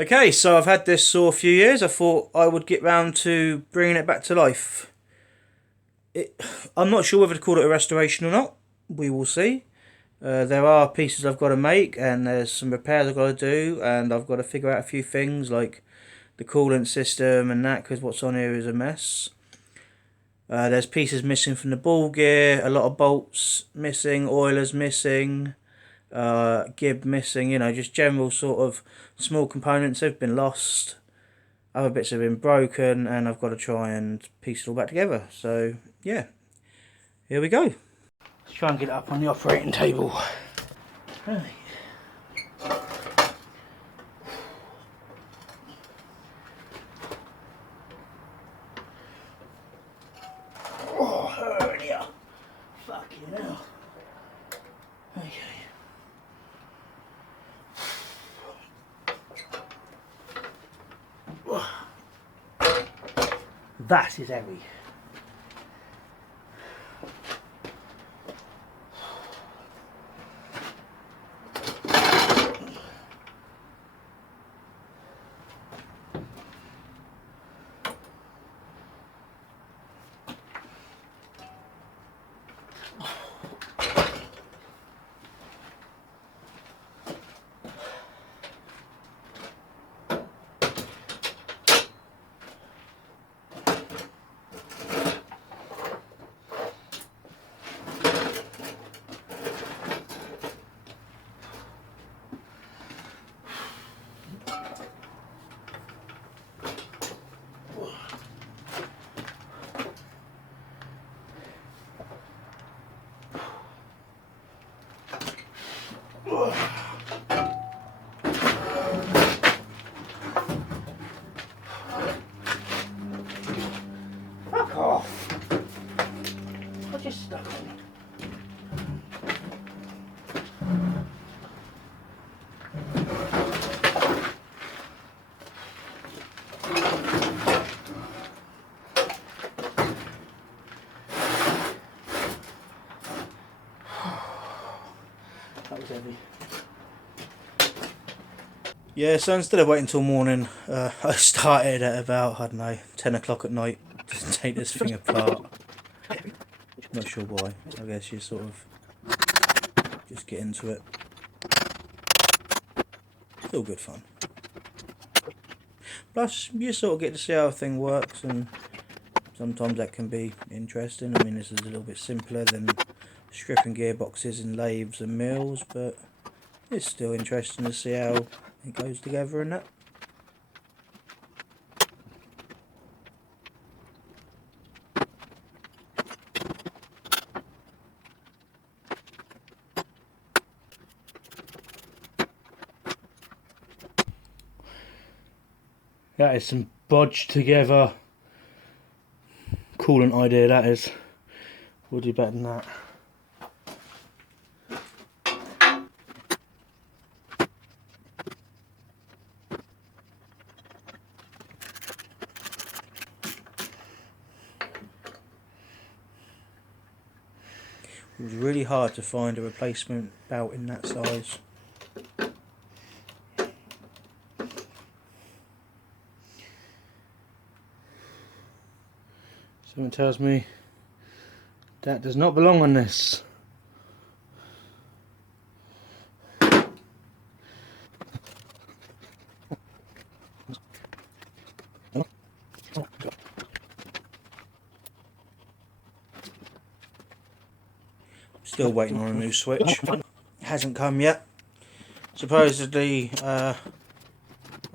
Okay, so I've had this saw a few years. I thought I would get round to bringing it back to life. I'm not sure whether to call it a restoration or not. We will see. There are pieces I've got to make, and there's some repairs I've got to do, and I've got to figure out a few things like the coolant system and that, because what's on here is a mess. There's pieces missing from the ball gear, a lot of bolts missing, oilers missing, gib missing, just general sort of small components have been lost. Other bits have been broken, and I've got to try and piece it all back together. So, yeah, here we go. Let's try and get it up on the operating table. Right. Oh, earlier. Fucking hell. Okay. That is heavy. Fuck off! I just stuck on it. That was heavy. Yeah, so instead of waiting till morning, I started at about, I don't know, 10 o'clock at night to take this thing apart. Not sure why. I guess you sort of just get into it. Still good fun. Plus, you sort of get to see how a thing works, and sometimes that can be interesting. I mean, this is a little bit simpler than stripping gearboxes in lathes and mills, but it's still interesting to see how it goes together and that. That is some bodged together coolant idea, that is. We'll do better than that. It was really hard to find a replacement belt in that size. Someone tells me that does not belong on this. Still waiting on a new switch. Hasn't come yet. Supposedly, I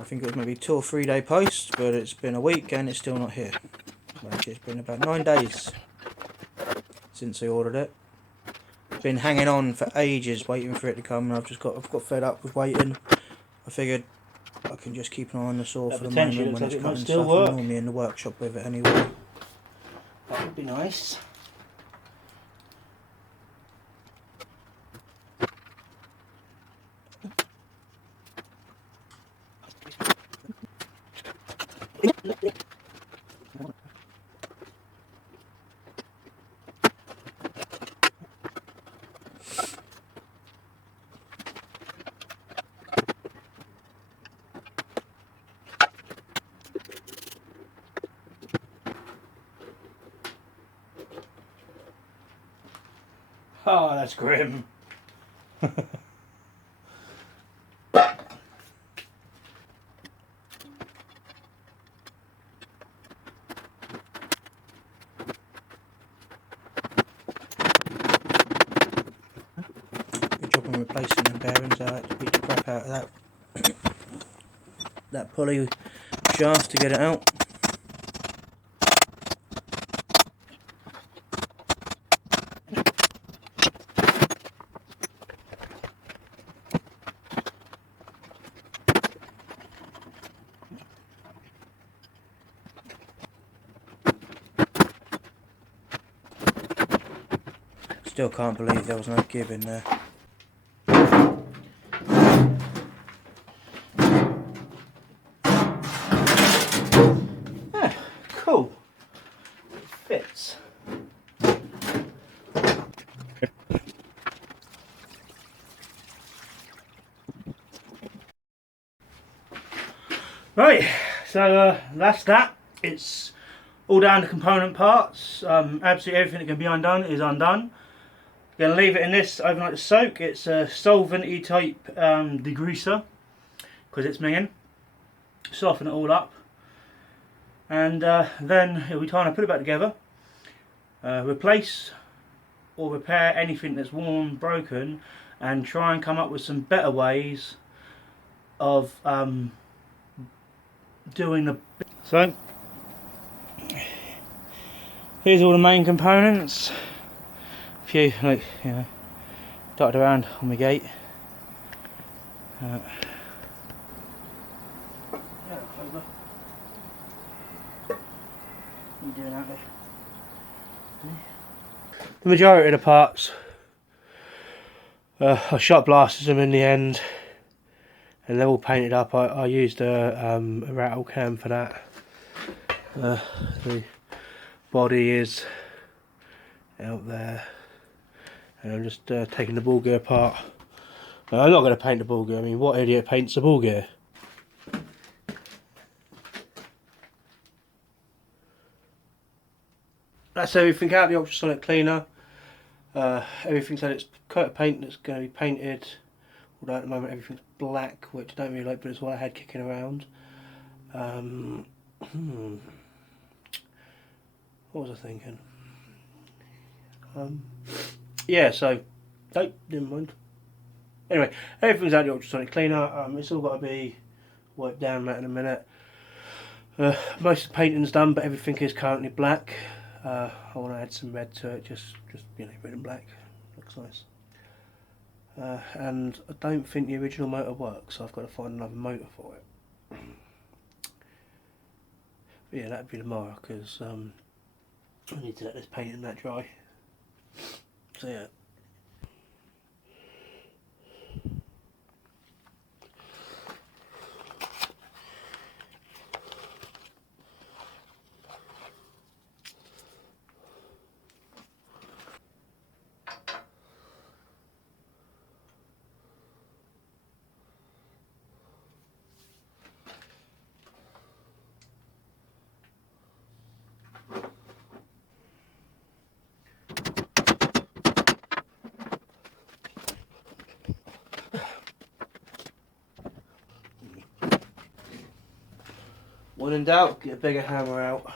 think it was maybe 2 or 3 day post, but it's been a week and it's still not here. Actually, it's been about 9 days since I ordered it. Been hanging on for ages waiting for it to come, and I've got fed up with waiting. I figured I can just keep an eye on the saw for the moment when it's cutting stuff. I'm normally in the workshop with it anyway. That would be nice. Oh, that's grim. Good job on replacing them bearings. I had to beat the crap out of that pulley shaft to get it out. Still can't believe there was no give in there. Ah, cool. It fits. Right, so that's that. It's all down to component parts. Absolutely everything that can be undone is undone. Going to leave it in this overnight to soak. It's a solvent-y type degreaser because it's minging. Soften it all up, and then it'll be time to put it back together. Replace or repair anything that's worn, broken, and try and come up with some better ways of doing the. So here's all the main components. A few, like, you know, dotted around on the gate. The majority of the parts I shot blasted them in the end, and they're all painted up. I used a rattle cam for that. The body is out there, and I'm just taking the ball gear apart. I'm not going to paint the ball gear. I mean, what idiot paints the ball gear? That's everything out of the ultrasonic cleaner. Everything's had its coat of paint that's going to be painted. Although at the moment everything's black, which I don't really like, but it's what I had kicking around. What was I thinking? Yeah, so nope, didn't mind. Anyway, everything's out of the ultrasonic cleaner. It's all got to be wiped down that in a minute. Most of the painting's done, but everything is currently black. I want to add some red to it, just you know, red and black. Looks nice. And I don't think the original motor works, so I've got to find another motor for it. But yeah, that'd be tomorrow, because I need to let this paint and that dry. So yeah. When in doubt, get a bigger hammer out.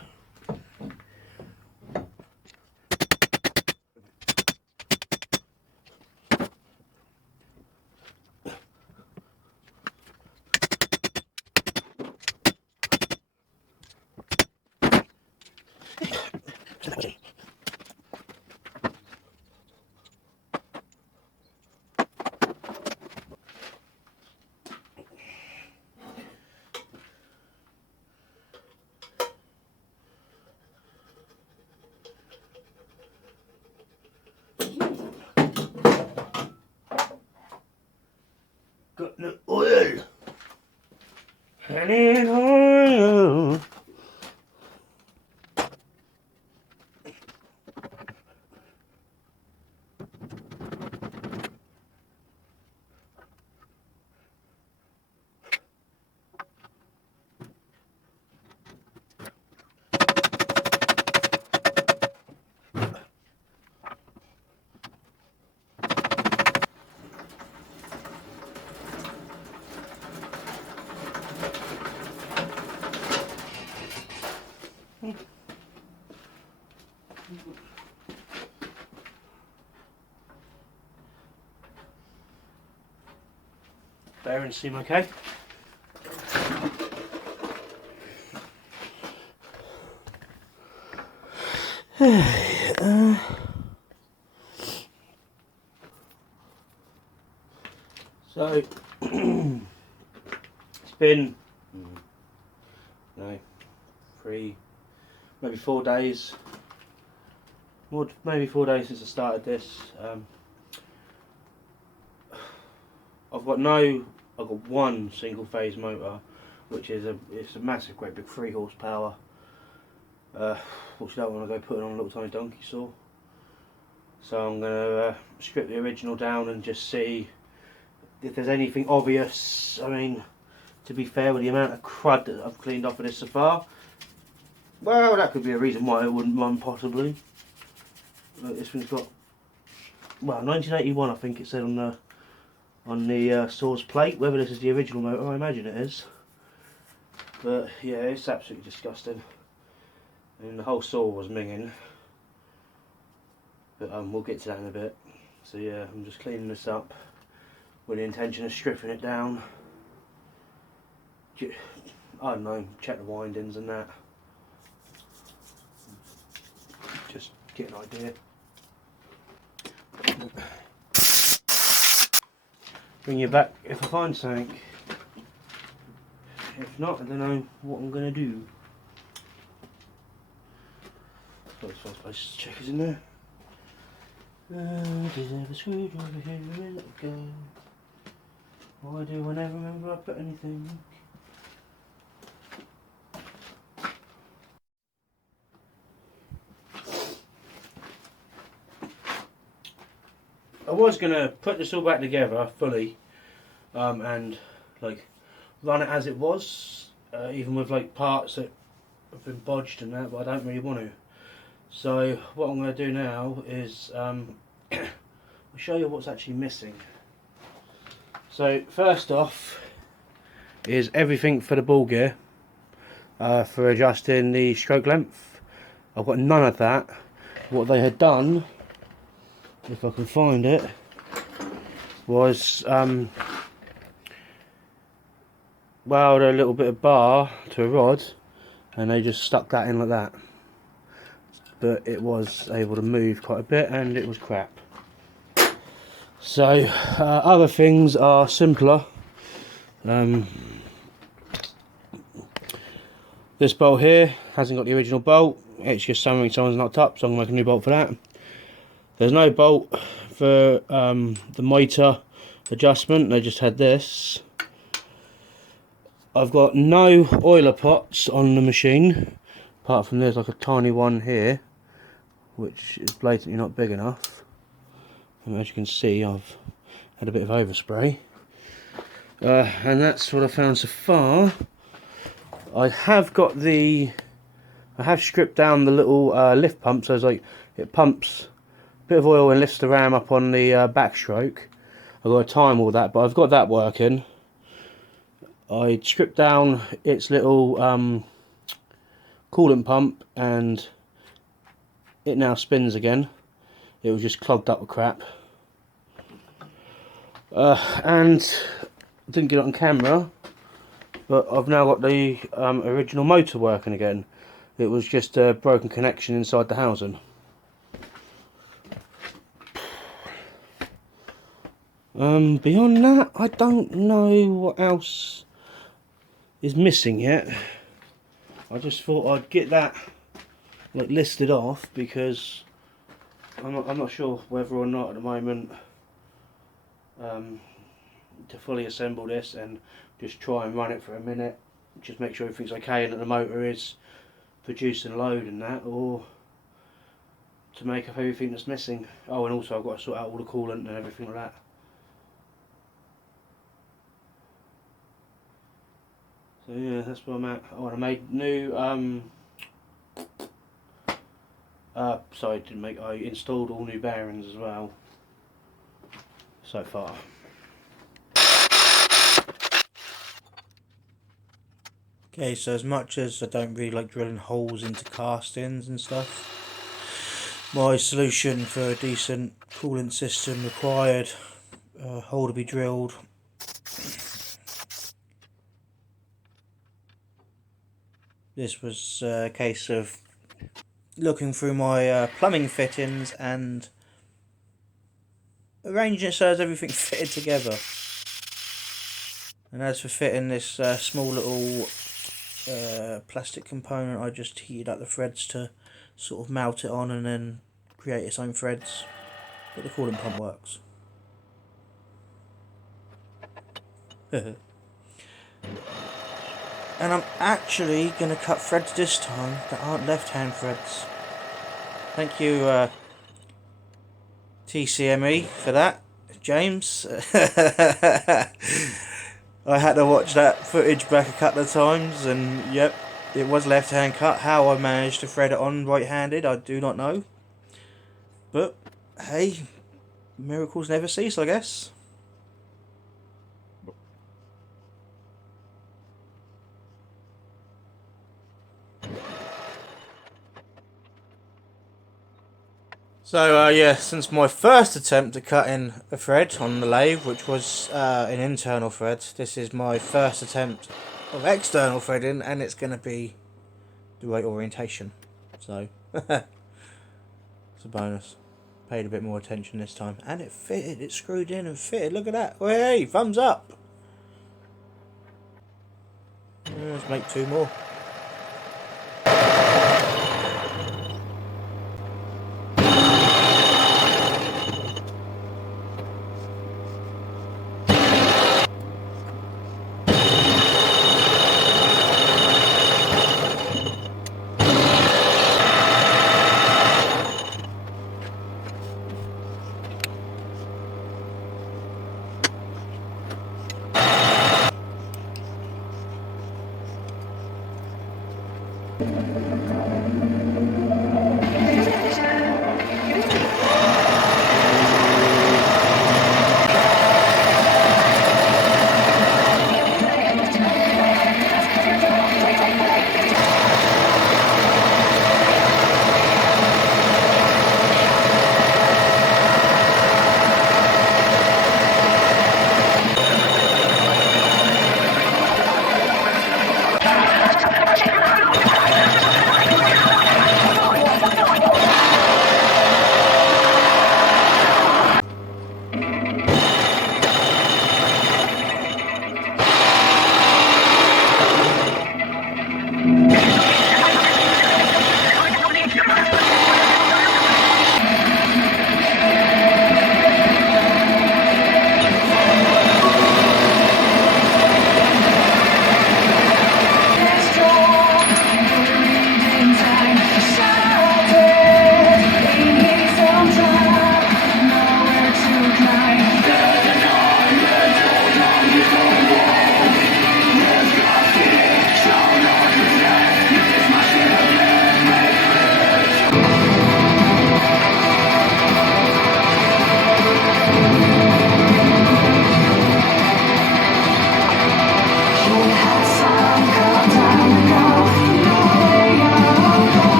Got the oil. Honey and oil. bearings seem okay. So it's been maybe 4 days. Maybe 4 days since I started this. I've got one single phase motor, which is it's a massive, great big 3 horsepower. Which I don't want to go putting on a little tiny donkey saw. So I'm going to strip the original down and just see if there's anything obvious. I mean, to be fair, with the amount of crud that I've cleaned off of this so far, well, that could be a reason why it wouldn't run possibly. Look, this thing's got, well, 1981 I think it said on the saw's plate. Whether this is the original motor, I imagine it is. But yeah, it's absolutely disgusting. And the whole saw was minging. But we'll get to that in a bit. So yeah, I'm just cleaning this up with the intention of stripping it down. I don't know, check the windings and that. Just get an idea. Bring you back if I find something. If not, I don't know what I'm going to do. First place checkers in there. Does have a screwdriver here? Where let it go? Why do I never remember I put anything? I was going to put this all back together fully and like run it as it was, even with like parts that have been bodged and that, but I don't really want to. So what I'm going to do now is I'll show you what's actually missing. So first off is everything for the ball gear, for adjusting the stroke length. I've got none of that. What they had done, if I can find it, was weld a little bit of bar to a rod and they just stuck that in like that. But it was able to move quite a bit and it was crap. So other things are simpler. This bolt here hasn't got the original bolt, it's just something someone's knocked up, so I'm going to make a new bolt for that. There's no bolt for the motor adjustment, they just had this. I've got no oiler pots on the machine, apart from there's like a tiny one here, which is blatantly not big enough. And as you can see, I've had a bit of overspray. And that's what I found so far. I have stripped down the little lift pump, so it's like it pumps a bit of oil and lifts the ram up on the backstroke. I've got to time all that, but I've got that working. I stripped down its little coolant pump and it now spins again. It was just clogged up with crap. And didn't get it on camera, but I've now got the original motor working again. It was just a broken connection inside the housing. Beyond that, I don't know what else is missing yet. I just thought I'd get that like listed off because I'm not sure whether or not at the moment to fully assemble this and just try and run it for a minute, just make sure everything's okay and that the motor is producing load and that, or to make up everything that's missing. Oh, and also I've got to sort out all the coolant and everything like that. So yeah, that's where I'm at. Oh, and I made new sorry, I installed all new bearings as well so far. Okay, so as much as I don't really like drilling holes into castings and stuff, my solution for a decent coolant system required a hole to be drilled This was a case of looking through my plumbing fittings and arranging it so as everything fitted together. And as for fitting this small little plastic component, I just heated up the threads to sort of mount it on and then create its own threads. But the coolant pump works. And I'm actually going to cut threads this time that aren't left-hand threads. Thank you TCME for that, James. I had to watch that footage back a couple of times, and yep, it was left-hand cut. How I managed to thread it on right-handed, I do not know. But hey, miracles never cease, I guess. So yeah, since my first attempt at cutting a thread on the lathe, which was an internal thread, this is my first attempt of external threading, and it's going to be the right orientation. So it's a bonus. Paid a bit more attention this time, and it fitted. It screwed in and fitted. Look at that! Hey, thumbs up! Let's make two more.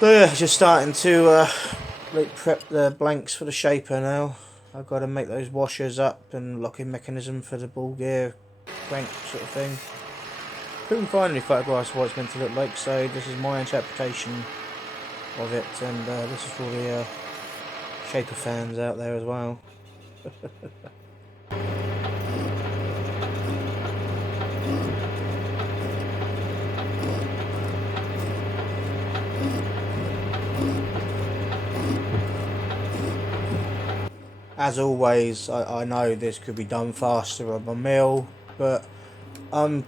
So yeah, just starting to prep the blanks for the shaper now. I've got to make those washers up and locking mechanism for the ball gear crank sort of thing. Couldn't find any photographs of what it's meant to look like, so this is my interpretation of it, and this is for the shaper fans out there as well. As always, I know this could be done faster on my mill, but I'm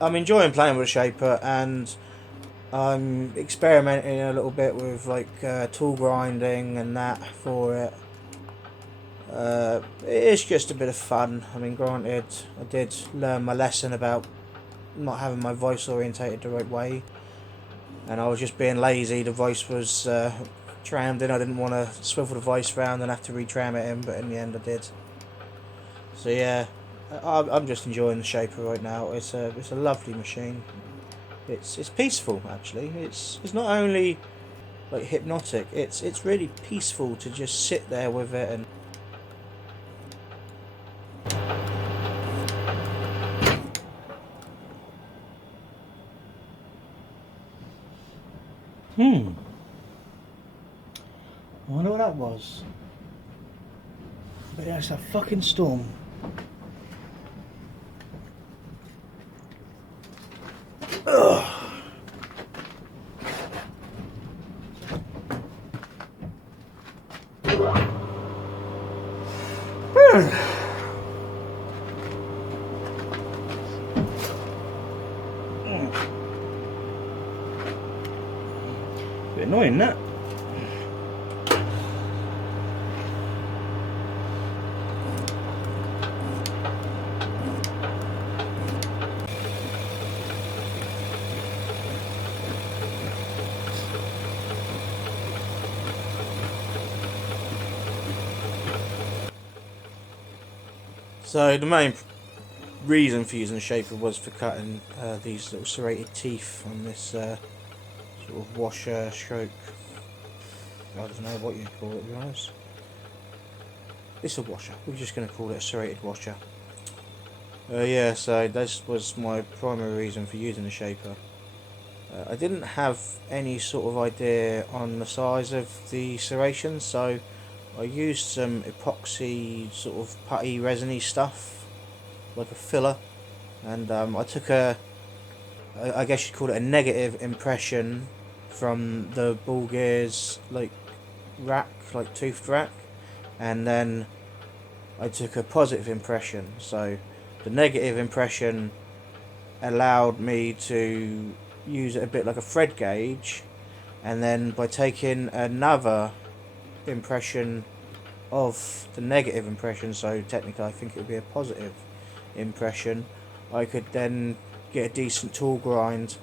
enjoying playing with the shaper, and I'm experimenting a little bit with like tool grinding and that for it. It is just a bit of fun. I mean, granted, I did learn my lesson about not having my voice orientated the right way, and I was just being lazy. The voice was trammed in. I didn't want to swivel the voice round and have to retram it in, but in the end I did. So yeah, I'm just enjoying the Shaper right now. It's a lovely machine. It's peaceful actually. It's not only like hypnotic. It's really peaceful to just sit there with it and. I wonder what that was. But yeah, it's a fucking storm. Ugh. Bit annoying that. So the main reason for using the Shaper was for cutting these little serrated teeth on this sort of washer stroke. I don't know what you'd call it, to be honest. It's a washer. We're just going to call it a serrated washer. Yeah, so this was my primary reason for using the Shaper. I didn't have any sort of idea on the size of the serrations, so I used some epoxy sort of putty resiny stuff, like a filler, and I took I guess you'd call it a negative impression from the ball gears like rack, like toothed rack, and then I took a positive impression. So the negative impression allowed me to use it a bit like a thread gauge, and then by taking another impression of the negative impression, so technically I think it would be a positive impression, I could then get a decent tool grind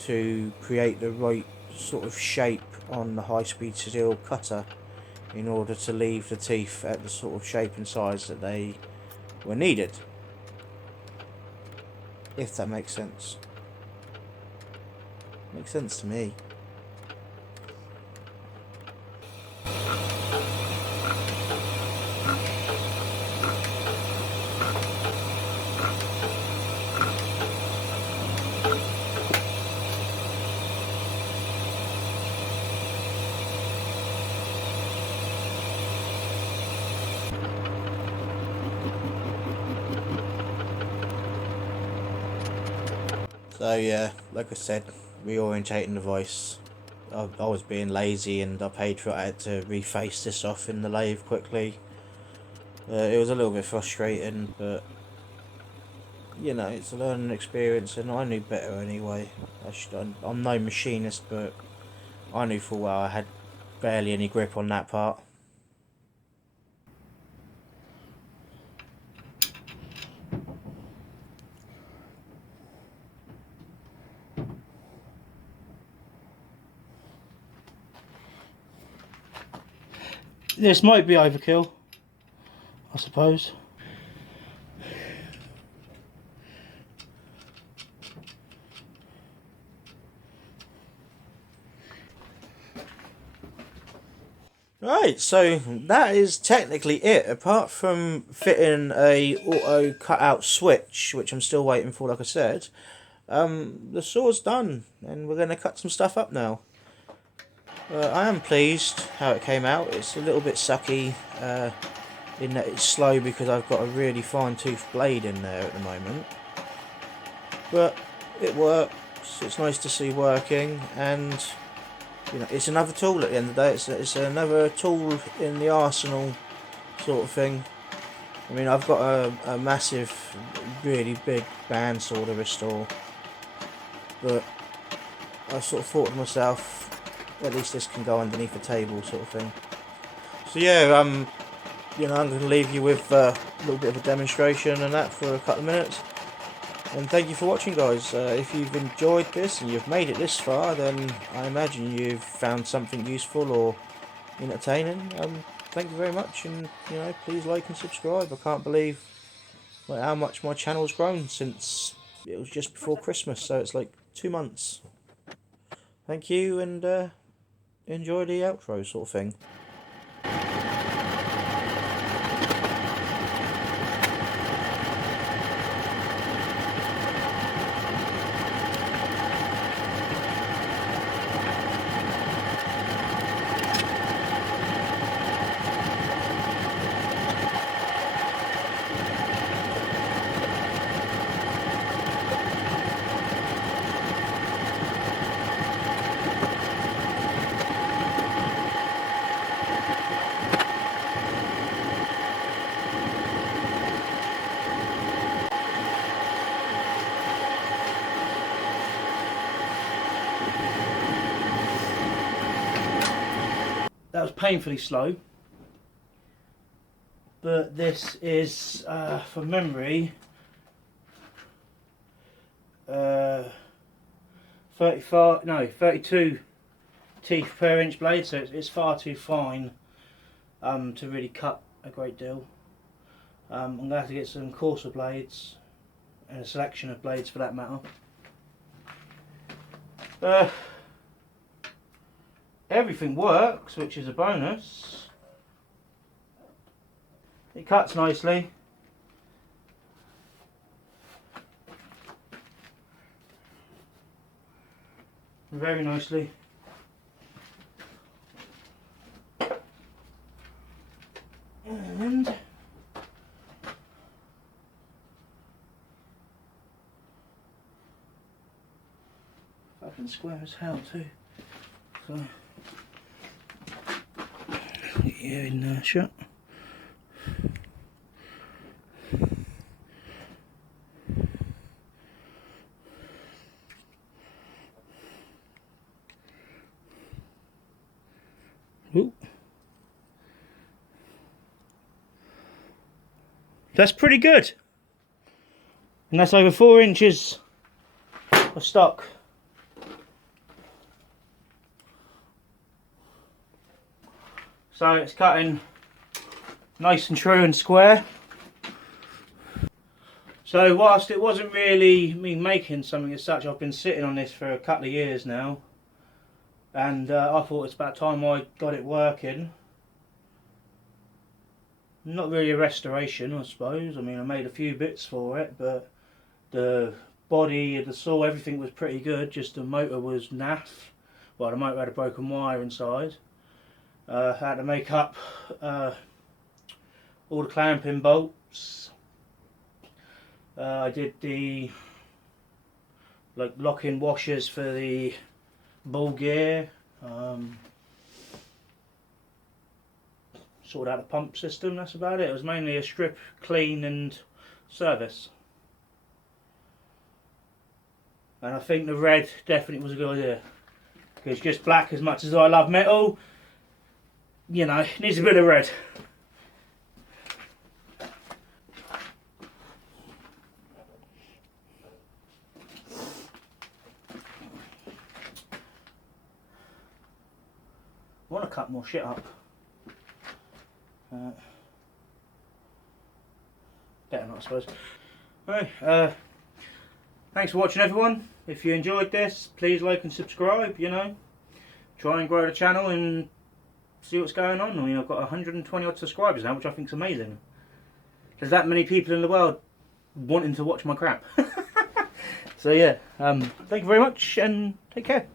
to create the right sort of shape on the high speed steel cutter in order to leave the teeth at the sort of shape and size that they were needed, if that makes sense. Makes sense to me. So yeah, like I said, reorientating the voice. I was being lazy and I paid for it. I had to reface this off in the lathe quickly. It was a little bit frustrating, but you know, it's a learning experience, and I knew better anyway. I'm no machinist, but I knew full well I had barely any grip on that part. This might be overkill, I suppose. Right, so that is technically it. Apart from fitting a auto cutout switch, which I'm still waiting for, like I said, the saw's done, and we're going to cut some stuff up now. I am pleased how it came out. It's a little bit sucky in that it's slow because I've got a really fine tooth blade in there at the moment. But it works. It's nice to see working, and you know, it's another tool at the end of the day. It's another tool in the arsenal, sort of thing. I mean, I've got a massive, really big bandsaw to restore, but I sort of thought to myself, at least this can go underneath a table, sort of thing. So yeah, you know, I'm going to leave you with a little bit of a demonstration and that for a couple of minutes. And thank you for watching, guys. If you've enjoyed this and you've made it this far, then I imagine you've found something useful or entertaining. Thank you very much, and you know, please like and subscribe. I can't believe how much my channel's grown since it was just before Christmas, so it's like 2 months. Thank you, and enjoy the outro sort of thing. That was painfully slow, but this is, from memory, 32 teeth per inch blade, so it's far too fine to really cut a great deal. I'm going to have to get some coarser blades, and a selection of blades for that matter. Everything works, which is a bonus. It cuts nicely. Very nicely. And fucking square as hell too. So get you in there, shut. Ooh. That's pretty good. And that's over 4 inches of stock. So it's cutting nice and true and square. So whilst it wasn't really me making something as such, I've been sitting on this for a couple of years now. And I thought it's about time I got it working. Not really a restoration, I suppose. I mean, I made a few bits for it, but the body, the saw, everything was pretty good. Just the motor was naff. Well, the motor had a broken wire inside. I had to make up all the clamping bolts. I did the lock-in washers for the ball gear. Sorted out the pump system. That's about it. It was mainly a strip, clean, and service. And I think the red definitely was a good idea, because just black, as much as I love metal, you know, it needs a bit of red. I want to cut more shit up. Better not, I suppose. Right, thanks for watching, everyone. If you enjoyed this, please like and subscribe, you know. Try and grow the channel and see what's going on. I mean, I've got 120 odd subscribers now, which I think is amazing. There's that many people in the world wanting to watch my crap. So yeah, thank you very much and take care.